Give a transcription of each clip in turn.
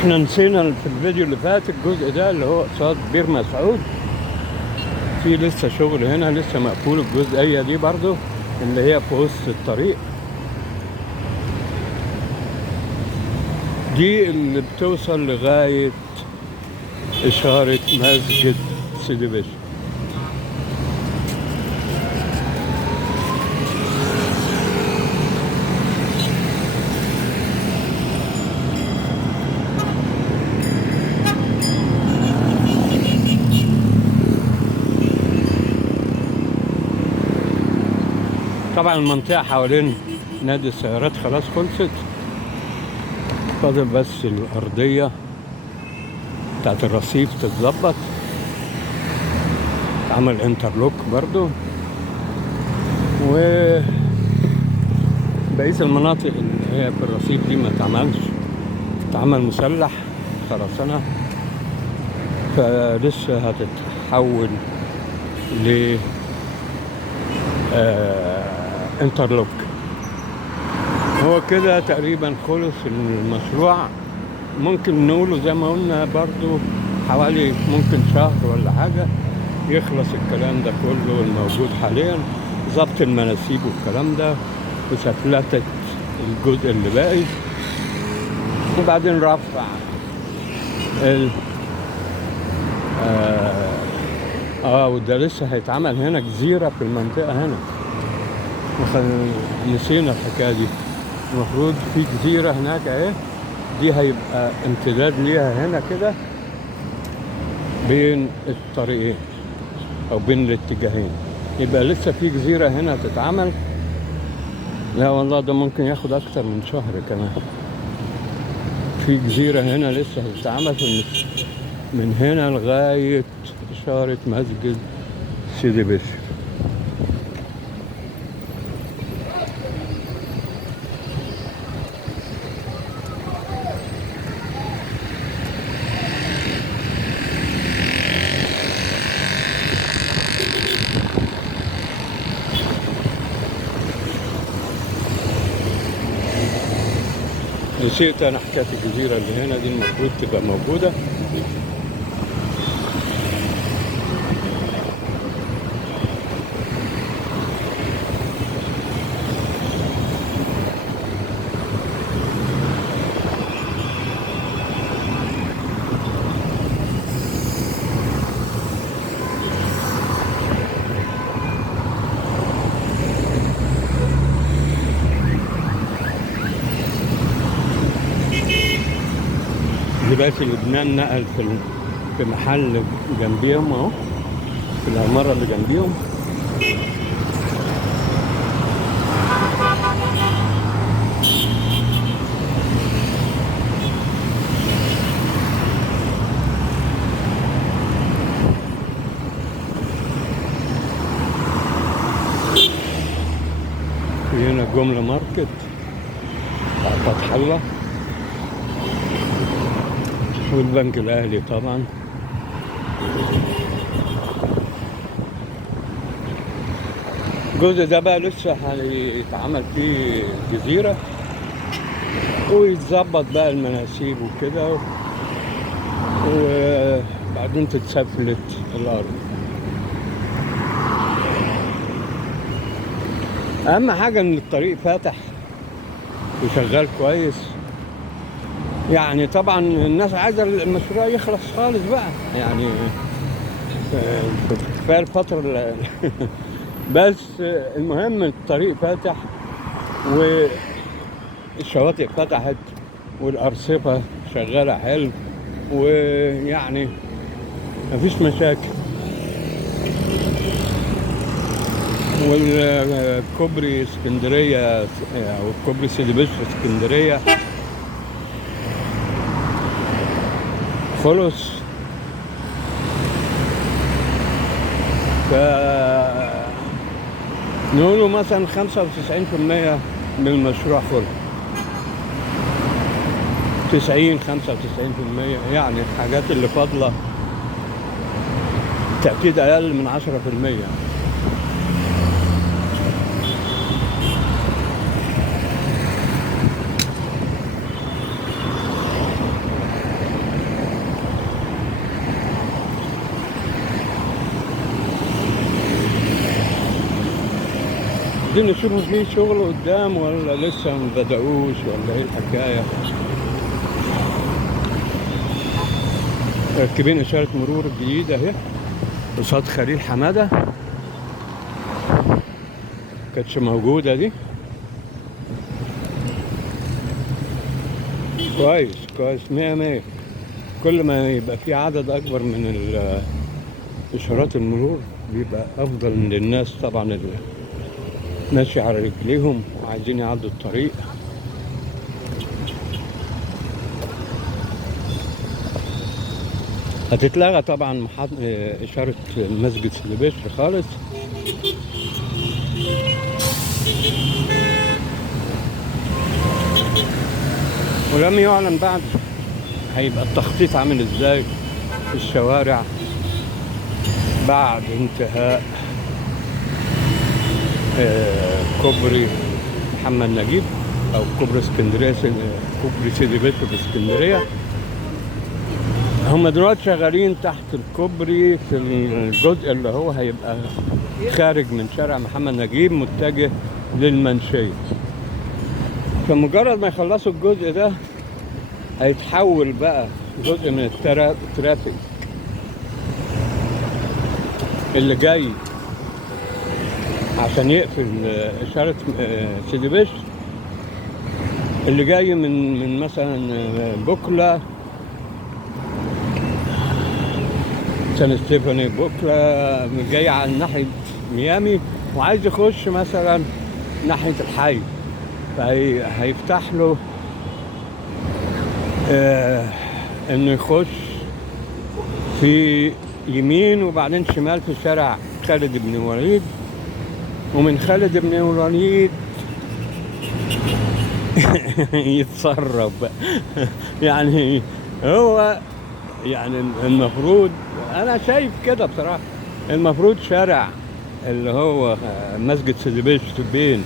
احنا نسينا في الفيديو اللي فات الجزء ده اللي هو قصاد بير مسعود. في لسه شغل هنا، لسه مقفول الجزئية دي برضو اللي هي في وسط الطريق دي اللي بتوصل لغاية إشارة مسجد سيدي بشر. طبعا المنطقة حوالين نادي السيارات خلاص خلصت، فاضل بس الأرضية بتاعت الرصيف تتظبط، تعمل انترلوك برضو، وبقية المناطق اللي هي في الرصيف دي ما تعملش، تعمل مسلح خرسانة، فلسه هتتحول ل انترلوك. هو كده تقريبا خلص المشروع، ممكن نقوله زي ما قلنا برضو حوالي ممكن شهر ولا حاجة يخلص الكلام ده كله الموجود حاليا، ضبط المناسيب والكلام ده وسفلتة الجزء اللي باقي، وبعدين رفع وده لسه هيتعمل هنا جزيرة في المنطقة هنا، نسينا الحكاية دي. المفروض في جزيرة هناك اهي، دي هيبقى امتداد ليها هنا كده بين الطريقين او بين الاتجاهين، يبقى لسه في جزيرة هنا تتعمل. لا والله ده ممكن ياخد اكتر من شهر كمان. في جزيرة هنا لسه هتتعمل من هنا لغاية إشارة مسجد سيدي بشر. نسيت أنا حكاية الجزيرة اللي هنا دي، المفروض تبقى موجودة. دلوقتي لبنان نقل في محل جنبيهم اهو، في العمارة اللي جنبيهم. في هنا جملة ماركت بتاع فتح الله، والبنك الأهلي طبعا. الجزء ده بقى لسه هيتعمل فيه جزيرة ويتظبط بقى المناسيب وكده، وبعدين تتسفلت الأرض. أهم حاجة إن الطريق فاتح وشغال كويس. يعني طبعا الناس عايزة المشروع يخلص خالص بقى، يعني كفاية الفترة بس المهم الطريق فاتح والشواطئ فتحت والأرصفة شغالة حلو، ويعني مفيش مشاكل. والكوبري اسكندرية أو الكوبري سيدي بشر اسكندرية خلص، نقوله مثلا 95% من المشروع خلص، 95% يعني الحاجات اللي فاضلة تأكيد أقل من 10%. عايزين نشوفوا فيه شغل قدام ولا لسه ما بدأوش ولا ايه الحكاية. راكبين إشارة مرور جديدة اهي قصاد خليل حمادة، كانتش موجودة دي. كويس كويس، مية مية. كل ما يبقى في عدد أكبر من إشارات المرور بيبقى أفضل للناس طبعا اللي ماشي على رجليهم وعايزين يعدوا الطريق. هتتلغى طبعا إشارة مسجد سيدي بشر خالص. ولم يعلن بعد هيبقى التخطيط عامل ازاي في الشوارع بعد انتهاء كوبري محمد نجيب او كوبري اسكندريه، كوبري سيدي بشر في اسكندريه. هم دلوقتي شغالين تحت الكوبري في الجزء اللي هو هيبقى خارج من شارع محمد نجيب متجه للمنشيه. فمجرد ما يخلصوا الجزء ده هيتحول بقى جزء من الترافيك اللي جاي عشان يقفل إشارة سيدي بشر، اللي جاي من مثلا بوكلا سان ستيفاني بوكلا، جاي على ناحية ميامي وعايز يخش مثلا ناحية الحي، فهيفتح له انه يخش في يمين وبعدين شمال في شارع خالد بن الوليد، ومن خالد بن الوليد يتصرف بقى. يعني هو يعني المفروض، انا شايف كده بصراحة، المفروض شارع اللي هو مسجد سيدي بشر بين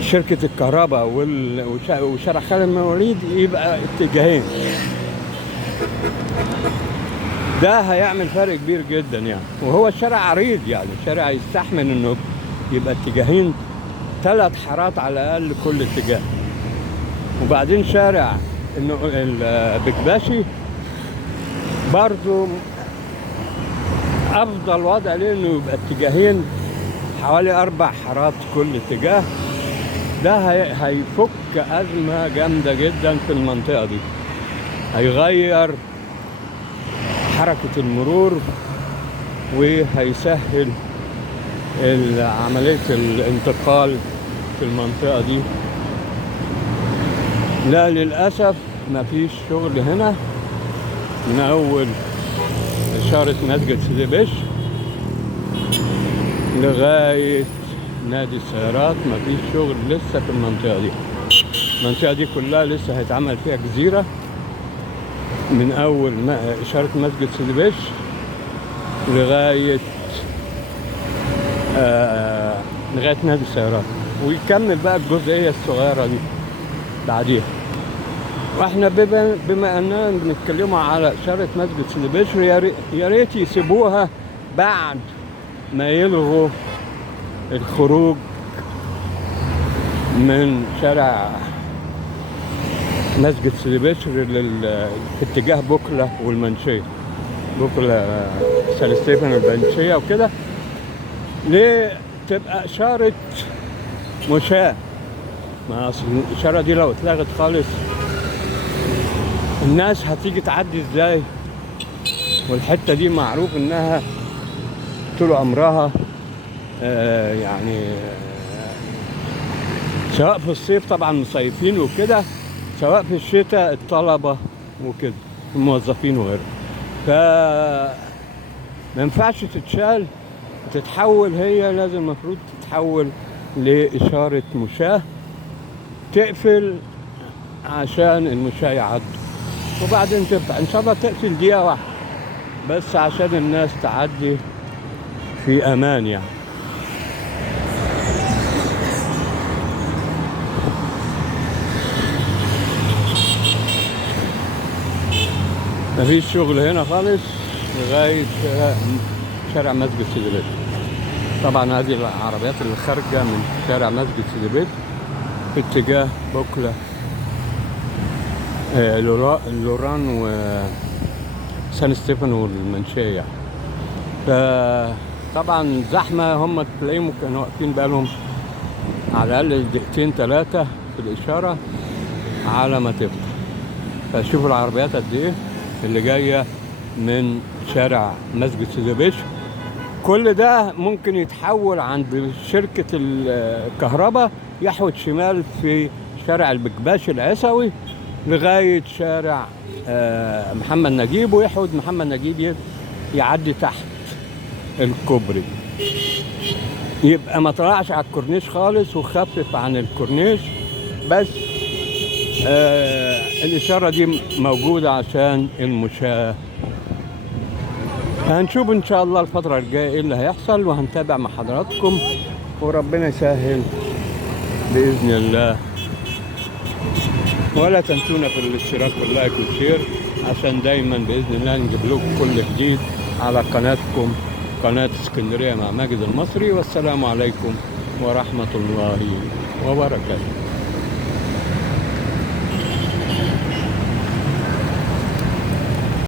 شركة الكهرباء وشارع خالد بن الوليد يبقى اتجاهين. ده هيعمل فرق كبير جدا يعني، وهو الشارع عريض يعني الشارع يستحمل انه يبقى اتجاهين 3 حارات على الاقل كل اتجاه. وبعدين شارع انه البكباشي برضو افضل وضع ليه انه يبقى اتجاهين حوالي 4 حارات كل اتجاه. ده هيفك أزمة جامدة جدا في المنطقة دي، هيغير حركة المرور وهيسهل عملية الانتقال في المنطقة دي. لا للأسف مفيش شغل هنا من أول إشارة مسجد سيدي بشر لغاية نادي السيارات، مفيش شغل لسه في المنطقة دي. المنطقة دي كلها لسه هيتعمل فيها جزيرة من أول إشارة مسجد سيدي بشر لغاية لغاية نادي السيارات، ويكمل بقى الجزئية الصغيرة دي بعديها. واحنا بما اننا بنتكلموا على إشارة مسجد سيدي بشر، يا ريت يسيبوها بعد ما يلغوا الخروج من شارع مسجد سيدي بشر في اتجاه بوكلا والمنشية، بوكلا سان ستيفانو والمنشية وكده، ليه تبقى إشارة مشاة. ما أصل الإشارة دي لو اتلغت خالص الناس هتيجي تعدي ازاي؟ والحتة دي معروف انها طول عمرها يعني سواء في الصيف طبعا مصيفين وكده، سواء في الشتاء الطلبة وكده الموظفين وغيره. ما ينفعش تتشال تتحول، هي لازم المفروض تتحول لإشارة مشاة تقفل عشان المشاة يعدوا، وبعدين تفتح ان شاء الله تقفل دقيقة واحدة بس عشان الناس تعدي في امان يعني. مفيش شغل هنا خالص لغاية شارع مسجد سيدي بشر. طبعا هذه العربيات اللي خارجة من شارع مسجد سيدي بشر في اتجاه بوكلة لوران وسان ستيفانو والمنشية. طبعا زحمة، هم تلاقيهم كانوا واقفين بقالهم على الأقل دقيقتين 3 في الإشارة على ما تفتح. فشوفوا العربيات قد إيه اللي جاية من شارع مسجد سيدي بشر. كل ده ممكن يتحول عند شركة الكهرباء، يحود شمال في شارع البكباش العسوي لغاية شارع محمد نجيب، ويحود محمد نجيب يعدي تحت الكوبري، يبقى ما طلعش على الكورنيش خالص وخفف عن الكورنيش. بس الإشارة دي موجودة عشان المشاة. هنشوف إن شاء الله الفترة الجاية إيه اللي هيحصل، وهنتابع مع حضراتكم، وربنا يسهل بإذن الله. ولا تنسونا في الاشتراك واللايك والشير عشان دايما بإذن الله نجيب لكم كل جديد على قناتكم، قناة اسكندرية مع ماجد المصري. والسلام عليكم ورحمة الله وبركاته.